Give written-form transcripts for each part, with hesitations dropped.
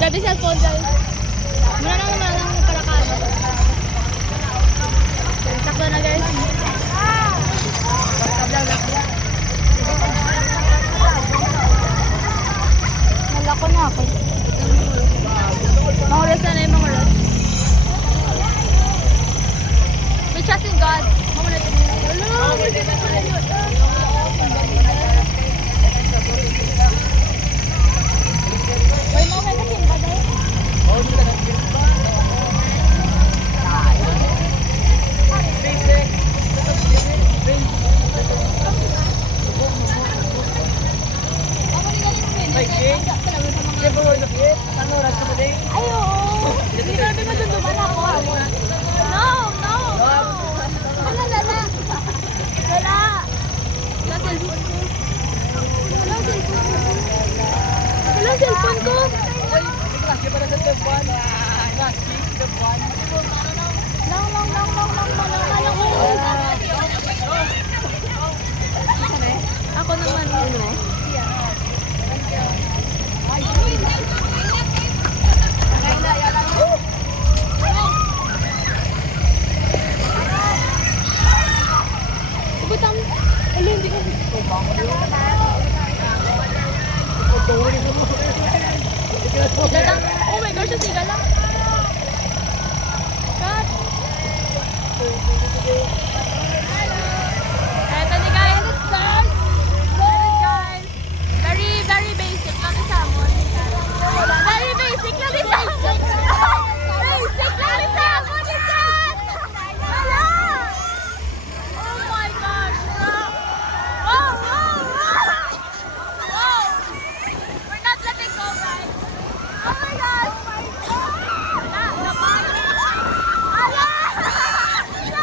Gabi cellphone guys. Muna naman kalakano. Sakto na guys. Malako na ako. Mga oras na yung mga oras. We trust in God. Mama na ito. Wait, mau kayo kasi ba dahil? Oo, hindi ka nag-simba. Ay, oo. Hindi natin madunduman ako. No, no. Wala, lala. Wala. Wala cellphone ko. Wala cellphone ko. Wala cellphone ko. Ako naman. Butang. Ala, hindi ko. Oh my gosh, siga lang. Cut. Eto ni guys. Guys. Very, very basic lang ni Samon. Very basic lang ni Samon. Basic lang ni Samon. Wala. Oh my gosh. Wow, wow, wow. Wow. We're not letting go, guys. Oh my gosh. Wala, naman. Ala. Wala.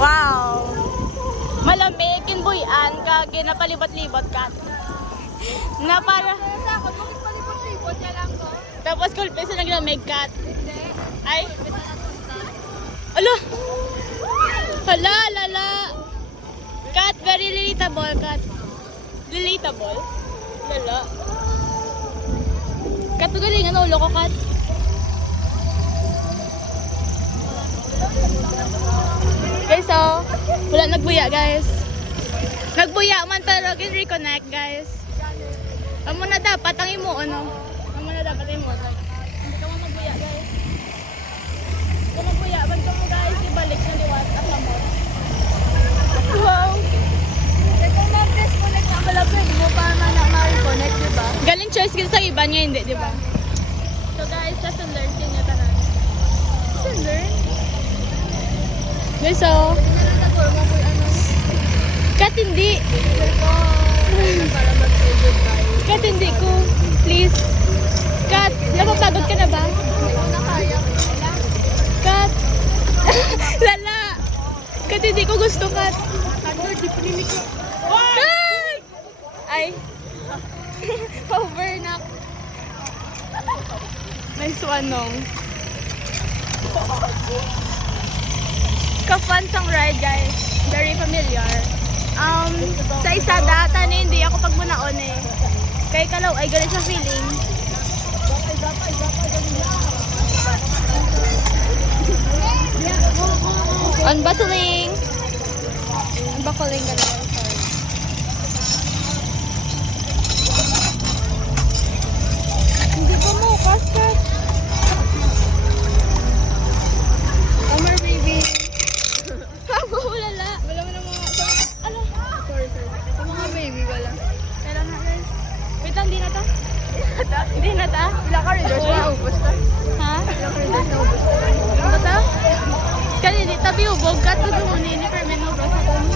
Wow! Malamig, kinbuyan, kage napalibot-libot ka. Na para... Tapos kulpis na naglamig ka. Ay? Ala! Hala, lala! Kat, very relatable, Kat. Relatable? Lala. Kat, galing, ano ulo ko, Kat? Guys, oh, wala nagbuya, guys. Nagbuya man pero reconnect, guys. Amo na dapat ang imo, ano? Amo na dapat ang imo. Hindi ka mo magbuya, guys. Kung magbuya, man ka mo, guys, ibalik na liwat at lamot. Wow! Kung mag-disconnect na malapit mo para man na ma-reconnect, di ba? Galing choice kita sa iba niya, hindi, di ba? So, guys, lesson learned din niya tanan. Lesson learned? Guys, oh. Kat, hindi. Para mag-say goodbye. Kat, hindi ko. Please. Kat, napapagod ka na ba? Hindi ko na kaya. Kat. Lala. Kat, hindi ko gusto, Kat. Matagod, diprimik ko. Kat! Ay. Overknock. Nice one, nong. Ka-fun sang ride, guys. Very familiar. Sa isa data na hindi ako pagmunaon eh. Kay Kalaw ay galit sa feeling. Unbuckling. Unbuckling ka na. Sorry. Hindi ba mo, Kaskat? Summer baby. Wala. Wala mo na mga... Ano? Sorry. Sa mga baby, wala. Kailan na, guys? Wait lang, di na ta? Hindi na ta? Wala ka rin, Josh. Naubos na. Ha? Wala ka rin, Josh. Naubos na. Ano ta? Kaya di tabi ubog kat ko ni permen mo bro sa kung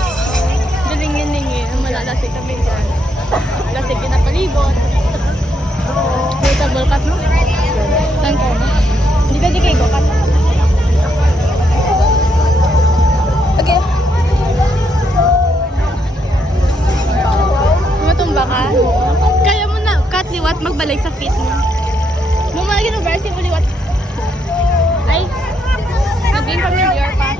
dilingin-lingin ang malalasig kami dyan. Lasig pinapalibot. Portable kat no? Saan ka? Hindi ka di kayo go kat. Okay. Matumba ka? Kaya mo na kat liwat magbalik sa fit mo. Mumagin mo versi mo liwat. Ay. Naging familiar pa.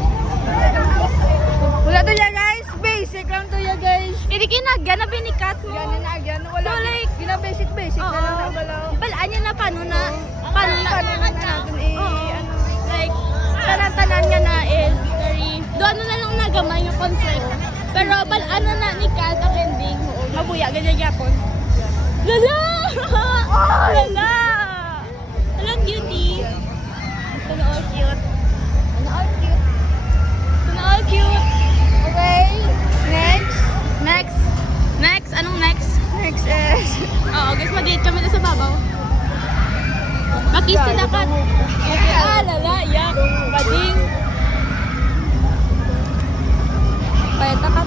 Wala to ya guys. Basic lang to ya guys. Hindi kinagyan na binikat mo. Yan na agyan. Wala. So, like, basic na lang na wala. Balaan niya na paano na Paano na natin Oo. Like, tanan-tanan niya na is very, doon na lang nagamay yung conflict. Pero balaan na ni Kat ang ending. Mabuya, ganyan yapon. Lala! Lala! Alam cutie. Sana all cute. All cute. Sana all cute. Okay. Next. Next? Anong next? Next is... Oo, guys, mag-date kami na sa babaw. Makis na dapat. Lala, yak. Bading. Kaya takat.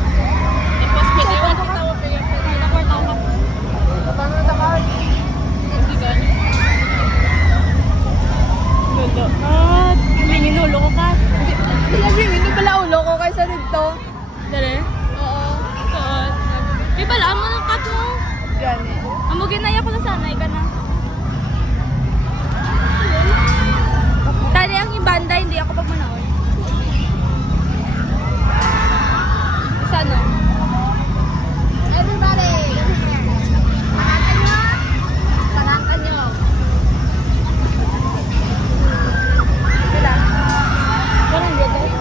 I-post me. Ewan ko tawa pa yun. Kaya tawa. Paano na card? Lulo. Kat. Hindi nulo ko, Kat. Hindi pala ulo ko kaysa dito. Dali? Oo. Kat. Di ba, laan mo ng Kat mo? Yan eh. Amugin na ko na sanay ka na. Tali ang ibanda, hindi ako pagmanaon. Isa no? Everybody! Panatan nyo! Sila? 100 eh.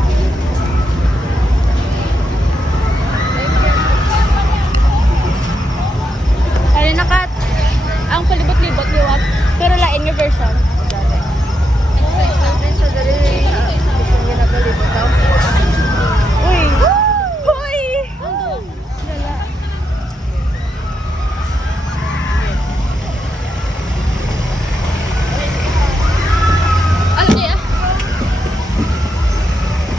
Tali na Kat. Ang palibot-libot liwat. Pero lain nga version. Sa dali, gusto nyo nagalibot daw.